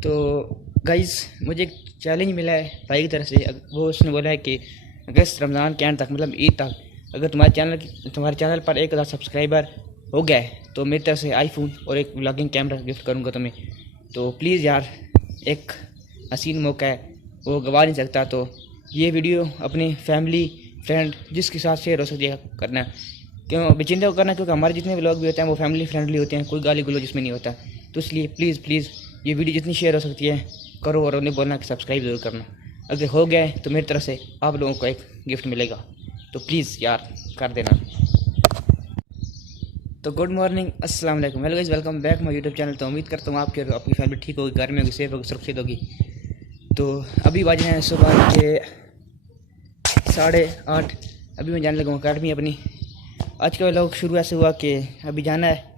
तो गाइस मुझे एक चैलेंज मिला है भाई की तरफ से। वो उसने बोला है कि अगस्त रमज़ान के एंड तक मतलब ईद तक अगर तुम्हारे चैनल पर 1000 सब्सक्राइबर हो गया है तो मेरी तरफ से आईफोन और एक व्लॉगिंग कैमरा गिफ्ट करूँगा तुम्हें। तो प्लीज़ यार, एक हसीन मौका है, वो गवा नहीं सकता। तो ये वीडियो अपनी फैमिली फ्रेंड जिसके साथ शेयर हो सकती है करना, क्यों बेचिंदा को करना, क्योंकि हमारे जितने भी लोग भी होते हैं वो फैमिली फ्रेंडली होते हैं, कोई गाली गलौज इसमें नहीं होता। तो इसलिए प्लीज़ ये वीडियो जितनी शेयर हो सकती है करो और उन्हें बोलना कि सब्सक्राइब ज़रूर करना। अगर हो गया है तो मेरी तरफ से आप लोगों को एक गिफ्ट मिलेगा, तो प्लीज़ यार कर देना। तो गुड मॉर्निंग, अस्सलाम वालेकुम, hello guys, welcome back my YouTube channel. तो उम्मीद करता हूँ आपकी फैमिली ठीक होगी, घर में होगी, सेफ होगी, सुरक्षित होगी। तो अभी बज रहे हैं सुबह के 8:30। अभी मैं जाने लगा हूँ अकेडमी अपनी। आज का व्लॉग शुरू ऐसे हुआ कि अभी जाना है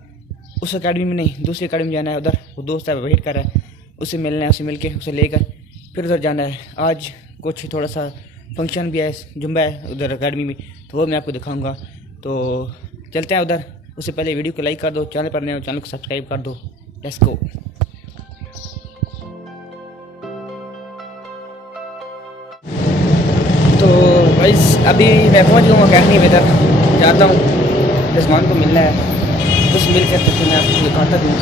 उस अकेडमी में नहीं, दूसरी अकेडमी में जाना है। उधर वो दोस्त है वेट कर रहा है, उससे मिलना है, उससे मिल के उसे लेकर फिर उधर जाना है। आज कुछ थोड़ा सा फंक्शन भी है, जुम्बा है उधर अकेडमी में, तो वो मैं आपको दिखाऊंगा। तो चलते हैं उधर। उससे पहले वीडियो को लाइक कर दो, चैनल पर नए हो चैनल को सब्सक्राइब कर दो। Let's go. तो गाइस अभी मैं पहुंच गया हूँ अकेडमी में, इधर जाता हूँ, रिजवान को मिलना है, कुछ मिल कर तो फिर मैं आपको दिखाता दूँ।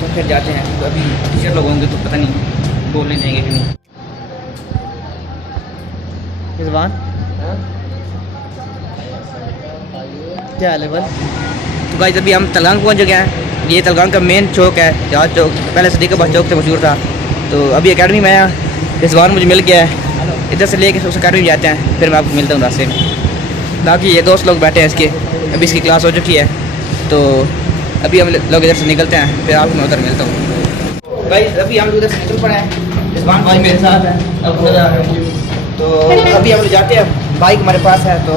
तो फिर जाते हैं। तो अभी टीचर लोग होंगे तो पता नहीं बोलने देंगे कि नहीं। रिजवान क्या हाल है बल? तो गाइस अभी हम तलगांग पहुंच गए हैं। ये तलगांग का मेन चौक है, जहाज चौक, पहले सदीक बस चौक से मशहूर था। तो अभी अकेडमी में आया, रिजवान मुझे मिल गया है, इधर से लेके उस अकेडमी जाते हैं, फिर मैं आपको मिलता हूँ रास्ते में। बाकी ये दोस्त लोग बैठे हैं इसके, अभी इसकी क्लास हो चुकी है। तो अभी हम लोग इधर से निकलते हैं, फिर आपको मैं उधर मिलता हूँ। गाइस अभी हम लोग इधर से निकल पड़े हैं, रिजवान भाई मेरे साथ है, अब उधर आ रहे हैं। तो अभी हम लोग जाते हैं, बाइक हमारे पास है, तो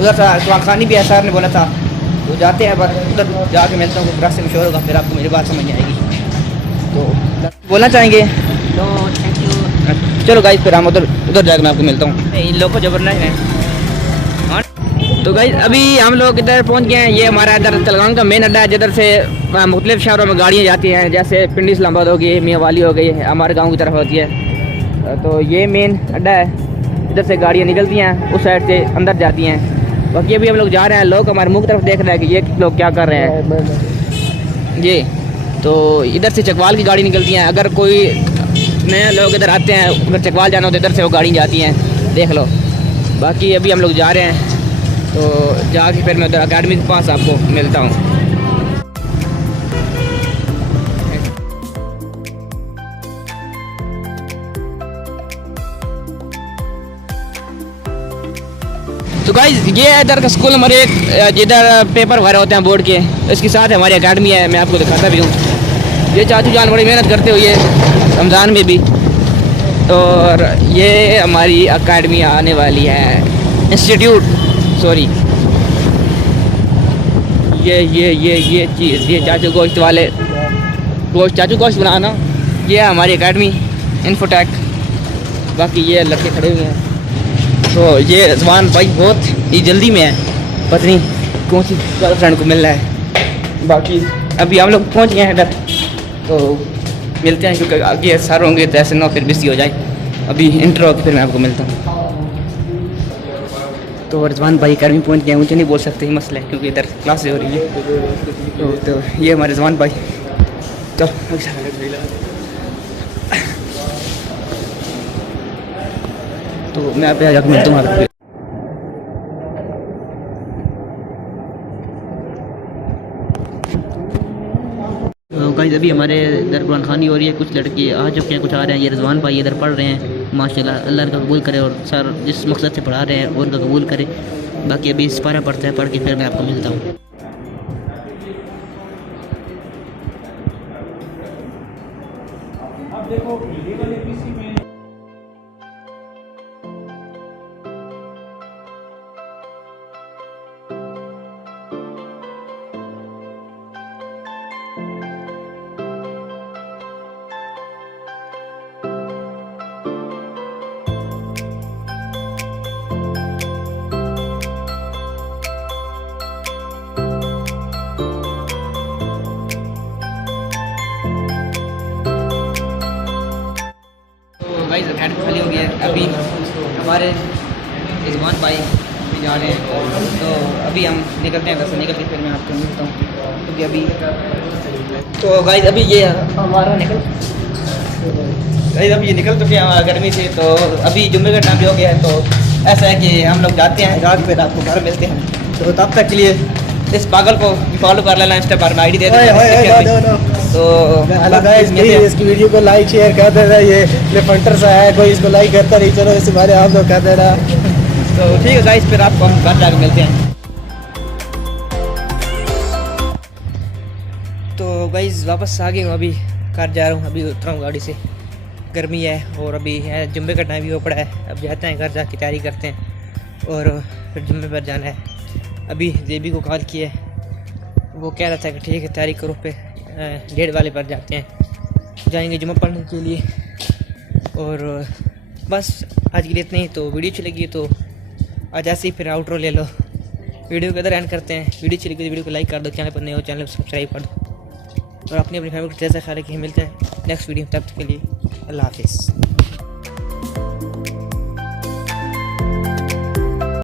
उधर से खानी भी है, सर ने बोला था। तो जाते हैं, बस उधर जाके मिलता हूँ, रास्ते में शोर होगा, फिर आपको मेरी बात समझ आएगी। तो बोलना चाहेंगे तो थैंक यू। चलो गाइस फिर हम उधर जाकर मैं आपको मिलता हूँ। इन लोगों को जबरना है। तो गाइस अभी हम लोग इधर पहुँच गए हैं। ये हमारा इधर तलगांव का मेन अड्डा है, जिधर से मुख्तलिफ शहरों में गाड़ियाँ जाती हैं, जैसे पिंडी इस्लामाबाद हो गई, मियाँवाली हो गई, हमारे गाँव की तरफ होती है। तो ये मेन अड्डा है, इधर से गाड़ियाँ निकलती हैं, उस साइड से अंदर जाती हैं। बाकी अभी हम लोग जा रहे हैं, लोग हमारे मुँह की तरफ देख रहे हैं कि ये लोग क्या कर रहे हैं। ये तो इधर से चकवाल की गाड़ी निकलती हैं, अगर कोई नए लोग इधर आते हैं, अगर चकवाल जाना हो तो इधर से वो गाड़ी जाती हैं, देख लो। बाकी अभी हम लोग जा रहे हैं, तो जाके फिर मैं उधर अकेडमी के पास आपको मिलता हूँ। तो गाइस ये है इधर का स्कूल नंबर 1, जिधर पेपर वगैरह होते हैं बोर्ड के, इसके साथ हमारी अकेडमी है, मैं आपको दिखाता भी हूँ। ये चाचू जान बड़ी मेहनत करते हुए रमज़ान में भी। और ये हमारी अकेडमी आने वाली है, इंस्टीट्यूट, सॉरी, ये चीज़, ये चाचू गोश्त वाले गोश्त, चाचू गोश्त बनाना। ये है हमारी अकेडमी इन्फोटेक। बाकी ये लड़के खड़े हुए हैं। तो ये रिजवान भाई बहुत ही जल्दी में है, पता नहीं कौन सी गर्लफ्रेंड को मिल रहा है। बाकी अभी हम लोग पहुंच गए हैं इधर, तो मिलते हैं, क्योंकि आगे सर होंगे तो ऐसे ना फिर बिजी हो जाए। अभी इंटर होकर फिर मैं आपको मिलता हूँ। तो रिजवान भाई अकेडमी पहुंच गए, मुझे नहीं बोल सकते, मसला है क्योंकि इधर क्लासेज हो रही है। तो ये हमारे रिजवान भाई, तो मैं आप जाकर मिलता हूँ आपको। गाइस अभी हमारे इधर कुरान खानी हो रही है, कुछ लड़के आ चुके हैं, कुछ आ रहे हैं। ये रिजवान भाई इधर पढ़ रहे हैं, माशाल्लाह, अल्लाह का कबूल करे, और सर जिस मकसद से पढ़ा रहे हैं उनका कबूल करे। बाकी अभी इस पारा पढ़ता है, पढ़ के फिर मैं आपको मिलता हूँ। अब देखो अकेडमी खाली हो गया है। अभी हमारे रिजवान भाई भी जा रहे हैं, तो अभी हम निकलते हैं, वैसे निकल के फिर मैं आपको मिलता हूँ, क्योंकि अभी तो गाइस अभी ये हमारा निकल अभी ये निकल चुके हैं गर्मी से। तो अभी जुम्मे का टाइम भी हो गया है, तो ऐसा है कि हम लोग जाते हैं रात पे, रात को घर मिलते हैं। तो तब तक के लिए इस पागल को फॉलो कर लेना, इंस्टा पर मैं आईडी दे दूँगा। तो हेलो गाइस, प्लीज इसकी वीडियो को लाइक शेयर कर देना। ये लेफंटर सा है, कोई इसको लाइक करता नहीं, चलो इस बारे आप लोग कर देना। तो ठीक है गाइस, फिर आपको हम घर जाकर मिलते हैं। तो गाइस वापस आ गए हूँ, अभी घर जा रहा हूँ, अभी उतरा हूँ गाड़ी से। गर्मी है और अभी है जुम्मे का टाइम भी हो पड़ा है। अब जाते हैं घर जाके तैयारी करते हैं और फिर जुम्मे पर जाना है। अभी जेबी को कॉल किया है, वो कह रहा था कि ठीक है तैयारी करो, पे 1:30 वाले पर जाते हैं, जाएंगे जुम्मा पढ़ने के लिए। और बस आज के लिए इतना ही। तो वीडियो अच्छी लगी तो आज ऐसे ही फिर आउटरो ले लो। वीडियो को इधर एंड करते हैं। वीडियो अच्छी लगी तो वीडियो को लाइक कर दो, चैनल पर नए हो चैनल को सब्सक्राइब कर दो और अपनी फैमिली को जैसा ख्याल रखिए। मिलते हैं नेक्स्ट वीडियो, तब तक के लिए अल्लाह हाफिज़।